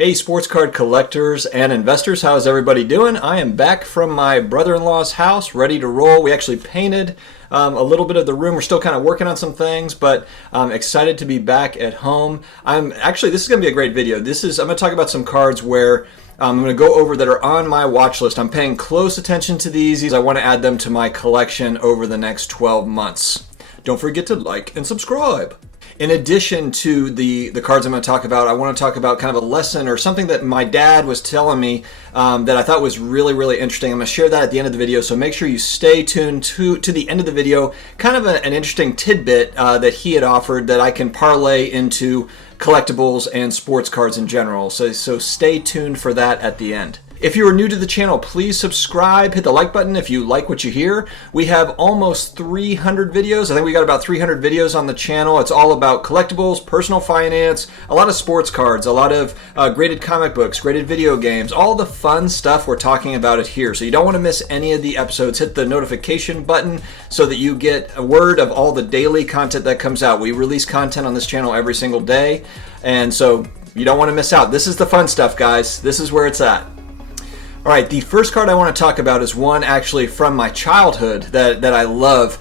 Hey, sports card collectors and investors, how's everybody doing? I am back from my brother-in-law's house, ready to roll. We actually painted a little bit of the room. We're still kind of working on some things, but I'm excited to be back at home. This is going to be a great video. I'm going to talk about some cards where I'm going to go over that are on my watch list. I'm paying close attention to these. I want to add them to my collection over the next 12 months. Don't forget to like and subscribe. In addition to the cards I'm going to talk about, I want to talk about kind of a lesson or something that my dad was telling me that I thought was really, really interesting. I'm going to share that at the end of the video, so make sure you stay tuned to the end of the video. Kind of an interesting tidbit that he had offered that I can parlay into collectibles and sports cards in general. So stay tuned for that at the end. If you are new to the channel, please subscribe, hit the like button if you like what you hear. We have almost 300 videos. I think we got about 300 videos on the channel. It's all about collectibles, personal finance, a lot of sports cards, a lot of graded comic books, graded video games, all the fun stuff we're talking about it here. So you don't want to miss any of the episodes. Hit the notification button so that you get a word of all the daily content that comes out. We release content on this channel every single day, and so you don't want to miss out. This is the fun stuff, guys. This is where it's at. All right, the first card I want to talk about is one actually from my childhood that I love.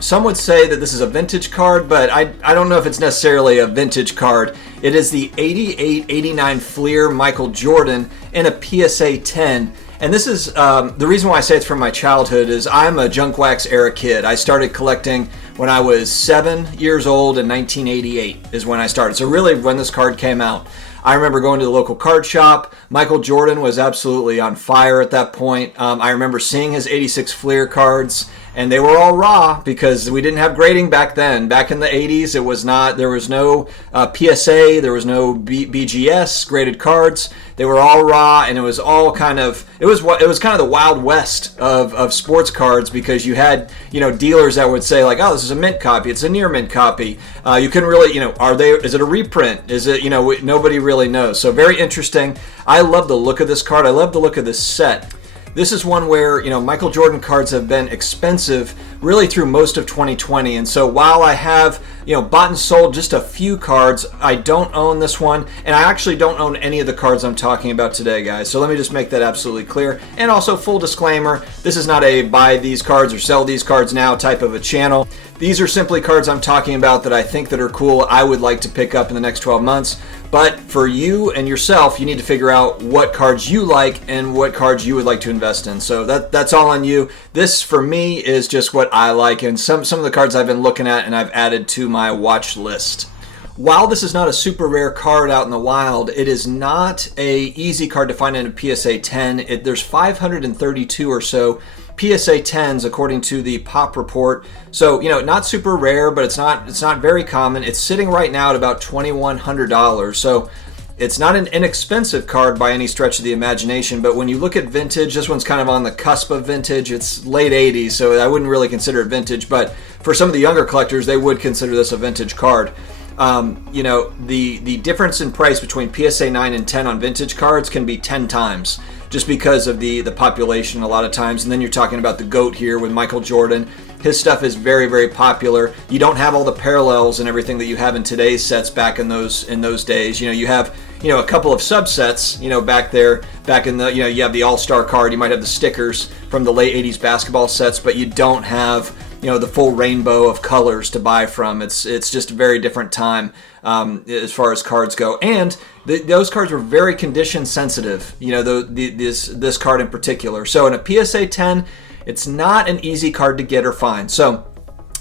Some would say that this is a vintage card, but I don't know if it's necessarily a vintage card. It is the 88-89 Fleer Michael Jordan in a PSA 10. And this is, the reason why I say it's from my childhood is I'm a junk wax era kid. I started collecting when I was 7 years old in 1988 is when I started. So really when this card came out. I remember going to the local card shop. Michael Jordan was absolutely on fire at that point. I remember seeing his 86 Fleer cards, and they were all raw because we didn't have grading back then. Back in the 80s, it was not. There was no PSA, there was no BGS graded cards. They were all raw, and it was all kind of it was kind of the Wild West of sports cards because you had dealers that would say like, oh, this is a mint copy, it's a near mint copy. You couldn't really is it a reprint? Is it nobody really knows. So very interesting. I love the look of this card. I love the look of this set. This is one where, Michael Jordan cards have been expensive really through most of 2020. And so while I have, bought and sold just a few cards, I don't own this one. And I actually don't own any of the cards I'm talking about today, guys. So let me just make that absolutely clear. And also full disclaimer, this is not a buy these cards or sell these cards now type of a channel. These are simply cards I'm talking about that I think that are cool, I would like to pick up in the next 12 months. But for you and yourself, you need to figure out what cards you like and what cards you would like to invest in. So that's all on you. This, for me, is just what I like and some of the cards I've been looking at and I've added to my watch list. While this is not a super rare card out in the wild, it is not a easy card to find in a PSA 10. There's 532 or so PSA 10s according to the Pop report. So, not super rare, but it's not very common. It's sitting right now at about $2,100. So it's not an inexpensive card by any stretch of the imagination, but when you look at vintage, this one's kind of on the cusp of vintage. It's late 80s, so I wouldn't really consider it vintage, but for some of the younger collectors, they would consider this a vintage card. The difference in price between PSA 9 and 10 on vintage cards can be 10 times just because of the population a lot of times. And then you're talking about the GOAT here with Michael Jordan. His stuff is very, very popular. You don't have all the parallels and everything that you have in today's sets back in those days. You have a couple of subsets, back in the, you have the All-Star card, you might have the stickers from the late 80s basketball sets, but you don't have the full rainbow of colors to buy from. It's just a very different time as far as cards go. And those cards were very condition sensitive, this card in particular. So in a PSA 10, it's not an easy card to get or find. So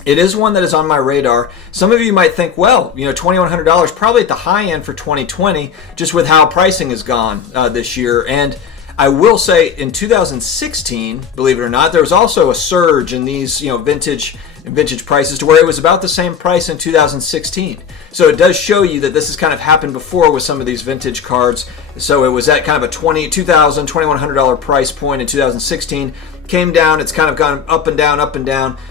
it is one that is on my radar. Some of you might think, well, $2,100 probably at the high end for 2020, just with how pricing has gone this year. And I will say in 2016, believe it or not, there was also a surge in these, vintage prices to where it was about the same price in 2016. So it does show you that this has kind of happened before with some of these vintage cards. So it was at kind of a $2,100 price point in 2016. Came down, it's kind of gone up and down,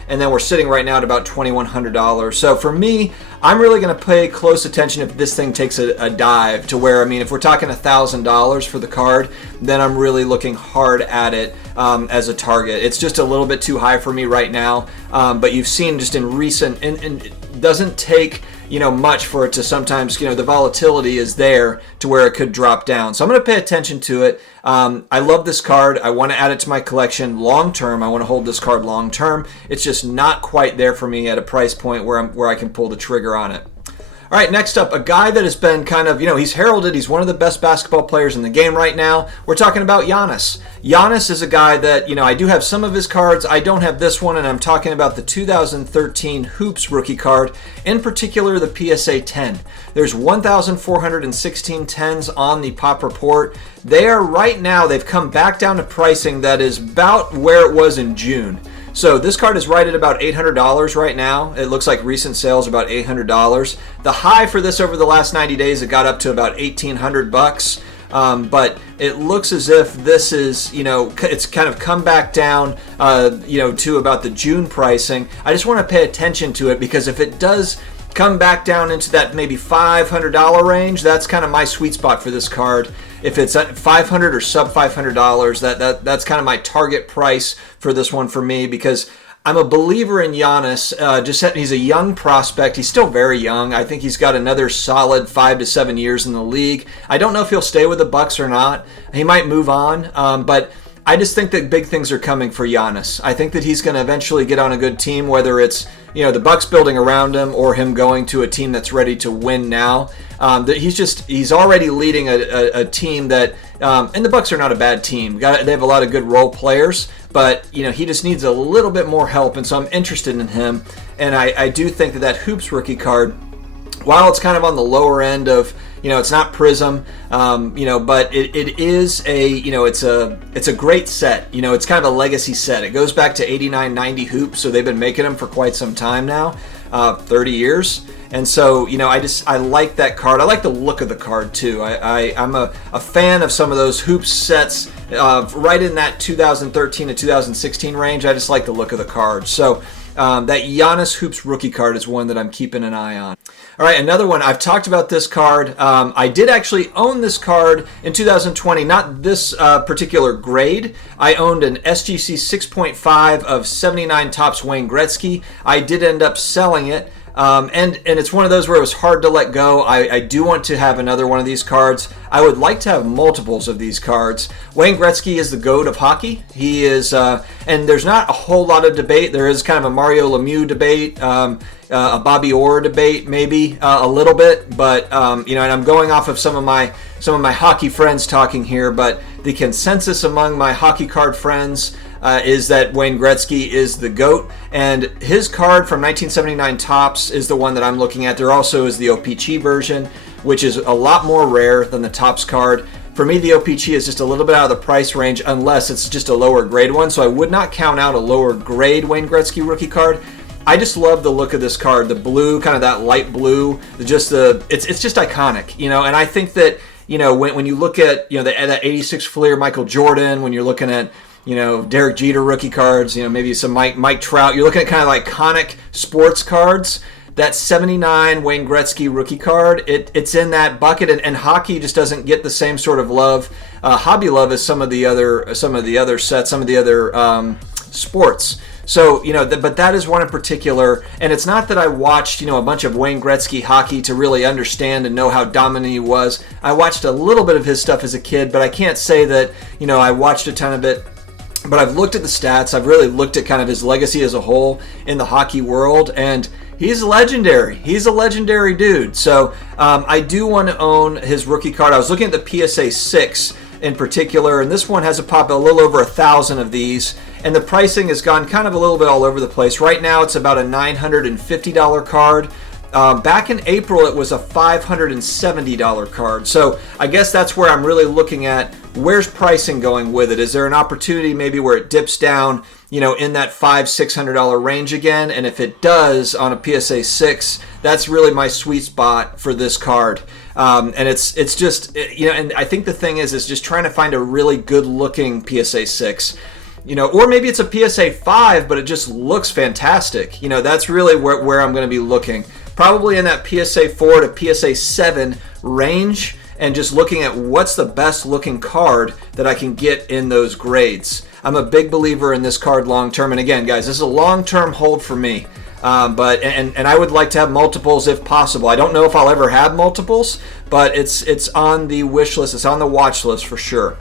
and then we're sitting right now at about $2,100. So for me, I'm really going to pay close attention if this thing takes a dive to where, if we're talking $1,000 for the card, then I'm really looking hard at it as a target. It's just a little bit too high for me right now, but you've seen just in recent, and it doesn't take much for it to sometimes, the volatility is there to where it could drop down. So I'm going to pay attention to it. I love this card. I want to add it to my collection long term. I want to hold this card long term. It's just not quite there for me at a price point where I can pull the trigger on it. All right, next up, a guy that has been kind of, he's heralded. He's one of the best basketball players in the game right now. We're talking about Giannis. Giannis is a guy that, I do have some of his cards. I don't have this one, and I'm talking about the 2013 Hoops rookie card, in particular the PSA 10. There's 1,416 10s on the Pop Report. They are right now, they've come back down to pricing that is about where it was in June. So this card is right at about $800 right now. It looks like recent sales are about $800. The high for this over the last 90 days, it got up to about $1,800. But it looks as if this is, it's kind of come back down, to about the June pricing. I just want to pay attention to it, because if it does come back down into that maybe $500 range, that's kind of my sweet spot for this card. If it's at $500 or sub $500, that's kind of my target price for this one for me, because I'm a believer in Giannis. He's a young prospect. He's still very young. I think he's got another solid 5 to 7 years in the league. I don't know if he'll stay with the Bucks or not. He might move on, but I just think that big things are coming for Giannis. I think that he's going to eventually get on a good team, whether it's the Bucks building around him or him going to a team that's ready to win now. He's already leading a team that, and the Bucks are not a bad team. They have a lot of good role players, but he just needs a little bit more help, and so I'm interested in him. And I do think that Hoops rookie card, while it's kind of on the lower end of, it's not Prism, but it is it's a great set. It's kind of a legacy set. It goes back to 89, 90 hoops, so they've been making them for quite some time now, 30 years. And so, I like that card. I like the look of the card too. I'm a fan of some of those hoops sets right in that 2013 to 2016 range. I just like the look of the card. So that Giannis Hoops rookie card is one that I'm keeping an eye on. All right, another one. I've talked about this card. I did actually own this card in 2020, not this particular grade. I owned an SGC 6.5 of 79 Topps Wayne Gretzky. I did end up selling it. And it's one of those where it was hard to let go. I do want to have another one of these cards. I would like to have multiples of these cards. Wayne Gretzky is the GOAT of hockey. He is, and there's not a whole lot of debate. There is kind of a Mario Lemieux debate, a Bobby Orr debate, maybe a little bit. But and I'm going off of some of my hockey friends talking here. But the consensus among my hockey card friends is that Wayne Gretzky is the GOAT, and his card from 1979 Topps is the one that I'm looking at. There also is the OPC version, which is a lot more rare than the Topps card. For me, the OPC is just a little bit out of the price range, unless it's just a lower grade one, so I would not count out a lower grade Wayne Gretzky rookie card. I just love the look of this card, the blue, kind of that light blue, it's just iconic, and I think that, when you look at, that 86 Fleer Michael Jordan, when you're looking at, Derek Jeter rookie cards, maybe some Mike Trout. You're looking at kind of iconic sports cards. That 79 Wayne Gretzky rookie card, it's in that bucket, and hockey just doesn't get the same sort of love, hobby love, as some of the other sets, some of the other sports. So, but that is one in particular, and it's not that I watched, a bunch of Wayne Gretzky hockey to really understand and know how dominant he was. I watched a little bit of his stuff as a kid, but I can't say that, I watched a ton of it. But I've looked at the stats. I've really looked at kind of his legacy as a whole in the hockey world, and he's legendary. He's a legendary dude. So I do want to own his rookie card. I was looking at the PSA 6 in particular, and this one has a pop of a little over 1,000 of these, and the pricing has gone kind of a little bit all over the place. Right now, it's about a $950 card. Back in April, it was a $570 card. So I guess that's where I'm really looking at, where's pricing going with it? Is there an opportunity maybe where it dips down, in that $500-600 range again? And if it does on a PSA 6, that's really my sweet spot for this card. And it's just, and I think the thing is just trying to find a really good looking PSA 6. Or maybe it's a PSA 5, but it just looks fantastic. That's really where I'm going to be looking. Probably in that PSA 4 to PSA 7 range, and just looking at what's the best looking card that I can get in those grades. I'm a big believer in this card long term. And again, guys, this is a long term hold for me. But I would like to have multiples if possible. I don't know if I'll ever have multiples, but it's on the wish list. It's on the watch list for sure.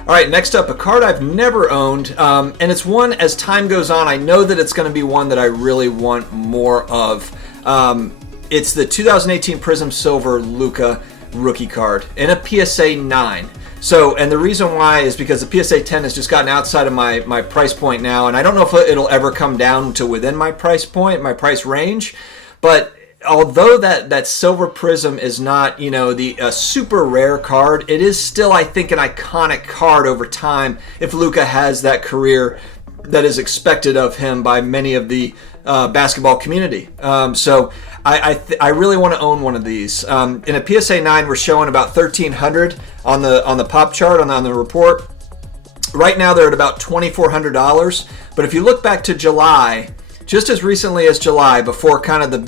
All right, next up, a card I've never owned, and it's one, as time goes on, I know that it's going to be one that I really want more of. It's the 2018 Prism Silver Luka rookie card in a PSA 9. So, and the reason why is because the PSA 10 has just gotten outside of my price point now, and I don't know if it'll ever come down to within my price point, my price range, but although that silver prism is not, the super rare card, it is still, I think, an iconic card over time if Luka has that career that is expected of him by many of the basketball community. So I really want to own one of these. In a PSA 9, we're showing about 1,300 on the pop chart on the report. Right now they're at about $2,400. But if you look back to July, just as recently as July, before kind of the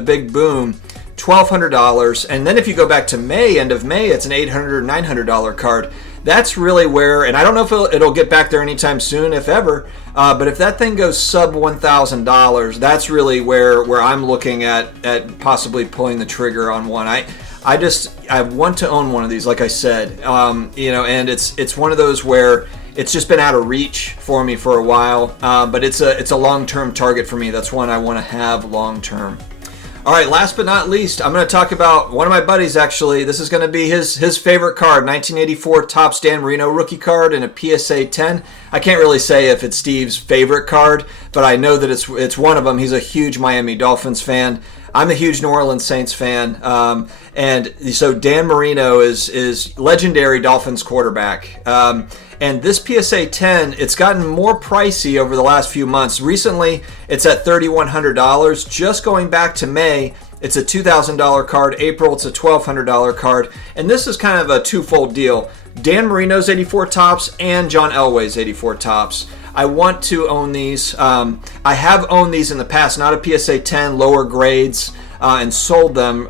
big boom, $1,200. And then if you go back to May, end of May, it's an $800 or $900 card. That's really where, and I don't know if it'll get back there anytime soon, if ever, but if that thing goes sub $1,000, that's really where I'm looking at possibly pulling the trigger on one. I want to own one of these, like I said, and it's one of those where it's just been out of reach for me for a while, but it's a long-term target for me. That's one I want to have long-term. All right, last but not least, I'm going to talk about one of my buddies, actually. This is going to be his favorite card, 1984 Topps Dan Marino rookie card in a PSA 10. I can't really say if it's Steve's favorite card, but I know that it's one of them. He's a huge Miami Dolphins fan. I'm a huge New Orleans Saints fan. And so Dan Marino is legendary Dolphins quarterback. And this PSA 10, it's gotten more pricey over the last few months. Recently, it's at $3,100. Just going back to May, it's a $2,000 card. April, it's a $1,200 card. And this is kind of a twofold deal. Dan Marino's 84 Topps and John Elway's 84 Topps. I want to own these. I have owned these in the past, not a PSA 10, lower grades, and sold them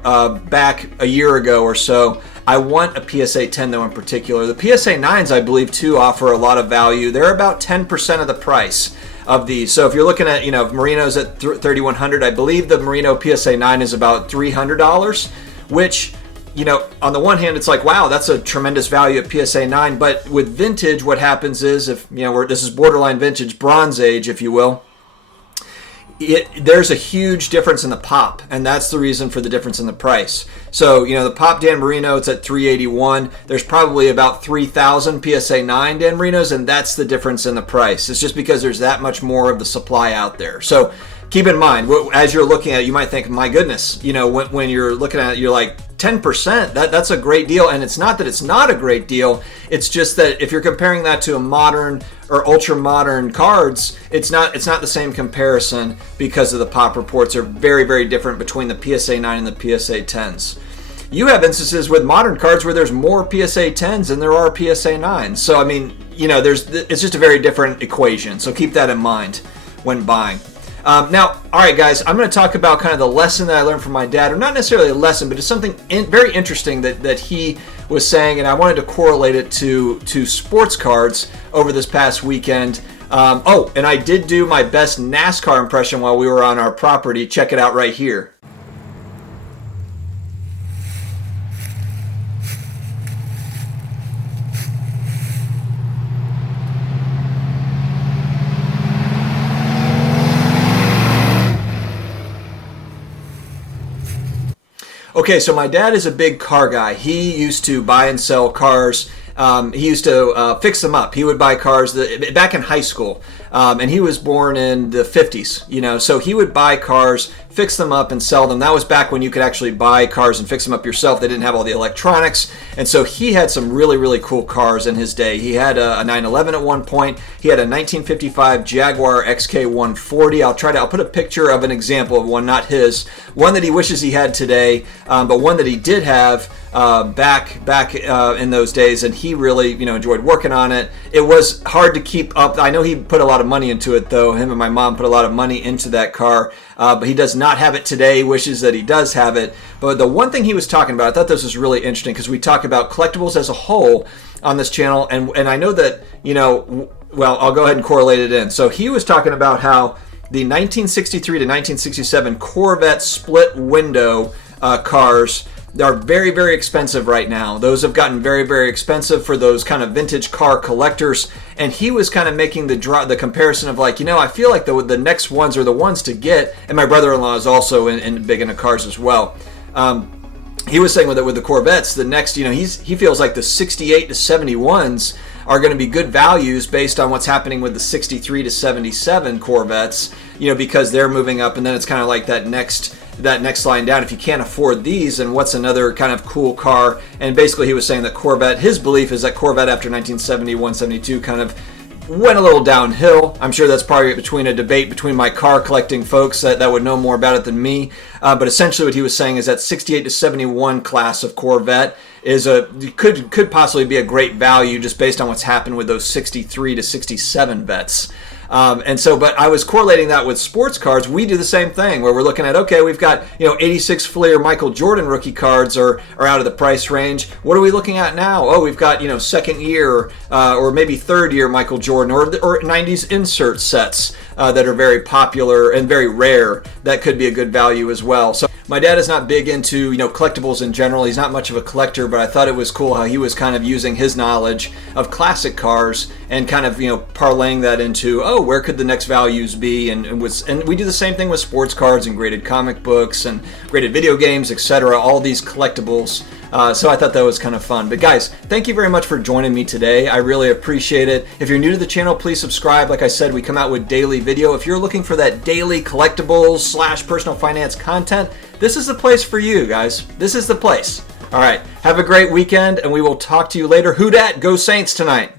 back a year ago or so. I want a PSA 10 though in particular. The PSA 9s, I believe, too, offer a lot of value. They're about 10% of the price of these. So if you're looking at, Marino's at $3,100, I believe the Marino PSA 9 is about $300, which, on the one hand, it's like, wow, that's a tremendous value at PSA 9. But with vintage, what happens is, if this is borderline vintage, Bronze Age, if you will, there's a huge difference in the pop, and that's the reason for the difference in the price. So, the pop Dan Marino, it's at $381. There's probably about 3,000 PSA 9 Dan Marinos, and that's the difference in the price. It's just because there's that much more of the supply out there. So keep in mind, as you're looking at it, you might think, my goodness, when you're looking at it, you're like, 10%, that's a great deal. And it's not that it's not a great deal. It's just that if you're comparing that to a modern or ultra modern cards, it's not the same comparison because of the pop reports are very, very different between the PSA 9 and the PSA 10s. You have instances with modern cards where there's more PSA 10s than there are PSA 9s. So, it's just a very different equation. So keep that in mind when buying. Now, all right, guys, I'm going to talk about kind of the lesson that I learned from my dad, or not necessarily a lesson, but it's something very interesting that he was saying, and I wanted to correlate it to sports cards over this past weekend. And I did do my best NASCAR impression while we were on our property. Check it out right here. Okay, so my dad is a big car guy. He used to buy and sell cars. He used to fix them up. He would buy cars back in high school, and he was born in the 50s, so he would buy cars, fix them up, and sell them. That was back when you could actually buy cars and fix them up yourself. They didn't have all the electronics, and so he had some really, really cool cars in his day. He had a 911 at one point. He had a 1955 Jaguar XK140. I'll put a picture of an example of one, not his, one that he wishes he had today, but one that he did have back in those days, and he really enjoyed working on it. It was hard to keep up. I know he put a lot of money into it, though. Him and my mom put a lot of money into that car, but he does not have it today. He wishes that he does have it. But the one thing he was talking about, I thought this was really interesting, because we talk about collectibles as a whole on this channel, and I know that I'll go ahead and correlate it in. So he was talking about how the 1963 to 1967 Corvette split window cars. They are very, very expensive right now. Those have gotten very, very expensive for those kind of vintage car collectors. And he was kind of making the comparison of like, I feel like the next ones are the ones to get. And my brother-in-law is also big into cars as well. He was saying with the Corvettes, the next, he feels like the 68 to 71s are going to be good values based on what's happening with the 63 to 77 Corvettes, because they're moving up, and then it's kind of like that next line down. If you can't afford these, then what's another kind of cool car? And basically he was saying that Corvette, his belief is that Corvette after 1971, 72 kind of went a little downhill. I'm sure that's probably a debate between my car collecting folks that would know more about it than me. But essentially what he was saying is that 68 to 71 class of Corvette could possibly be a great value just based on what's happened with those 63 to 67 vets. But I was correlating that with sports cards. We do the same thing where we're looking at, okay, we've got, 86 Fleer Michael Jordan rookie cards are out of the price range. What are we looking at now? Oh, we've got, second year or maybe third year Michael Jordan or 90s insert sets that are very popular and very rare. That could be a good value as well. So my dad is not big into, collectibles in general. He's not much of a collector, but I thought it was cool how he was kind of using his knowledge of classic cars and kind of, parlaying that into, where could the next values be? And we do the same thing with sports cards and graded comic books and graded video games, etc. All these collectibles. So I thought that was kind of fun. But guys, thank you very much for joining me today. I really appreciate it. If you're new to the channel, please subscribe. Like I said, we come out with daily video. If you're looking for that daily collectibles / personal finance content, this is the place for you, guys. This is the place. All right, have a great weekend, and we will talk to you later. Who dat? Go Saints tonight.